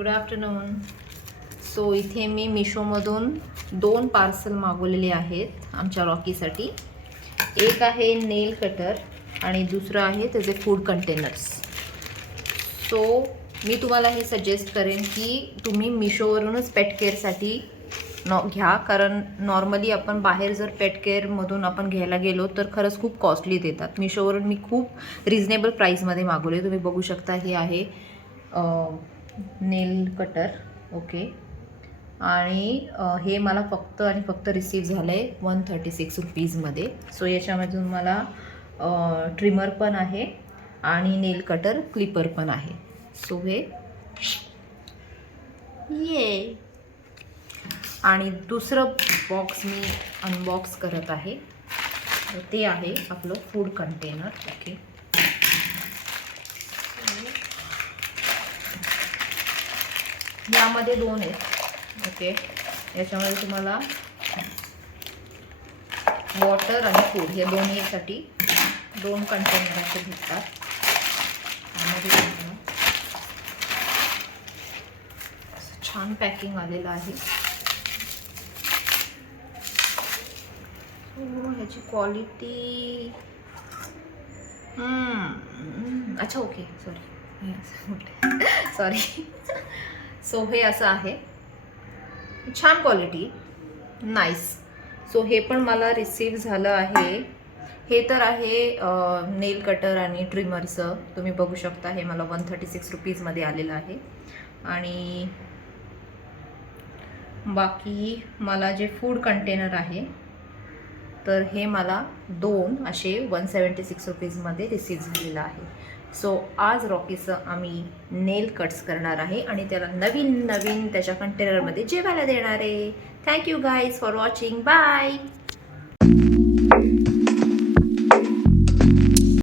Good afternoon. So इथे मी मिशोमधून 2 parcel मागवलेले आहेत आमच्या रॉकीसाठी. एक आहे नेल कटर आणि दुसरं आहे त्याचे फूड कंटेनर्स. सो मी तुम्हाला हे सजेस्ट करेन की तुम्ही मिशोवरूनच पेट केअरसाठी घ्या, कारण नॉर्मली आपण बाहेर जर पेट केअरमधून आपण घ्यायला गेलो तर खरंच खूप कॉस्टली देतात. मिशोवरून मी खूप रिजनेबल प्राईसमध्ये मागवले. तुम्ही बघू शकता हे आहे नेल कटर. ओके. आणि हे मला फक्त आणि फक्त रिसीव झालं आहे 136 रुपीजमध्ये. सो याच्यामधून मला ट्रिमर पण आहे आणि नेल कटर क्लिपर पण आहे. सो हे ये. आणि दुसरं बॉक्स मी अनबॉक्स करत आहे, ते आहे आपलं फूड कंटेनर. ओके. यामध्ये 2 आहेत. ओके. याच्यामध्ये तुम्हाला वॉटर आणि फूड हे दोन्हीसाठी 2 कंटेनर असे भेटतात. यामध्ये तुम्हाला छान पॅकिंग आलेलं आहे. ह्याची क्वालिटी अच्छा ओके सॉरी. सो हे असं आहे, छान क्वालिटी, नाईस. सो हे पण मला रिसीव झालं आहे. हे तर आहे नेल कटर आणि ट्रिमरचं. तुम्ही बघू शकता हे मला 136 रुपीजमध्ये आलेलं आहे. आणि बाकी मला जे फूड कंटेनर आहे तर हे मला 2 असे 176 रुपीजमध्ये रिसीव झालेलं आहे. सो आज रॉकीचं आम्ही नेल कट्स करणार आहे आणि त्याला नवीन नवीन त्याच्या कंटेनरमध्ये जेवायला देणार आहे. Thank you guys for watching. Bye.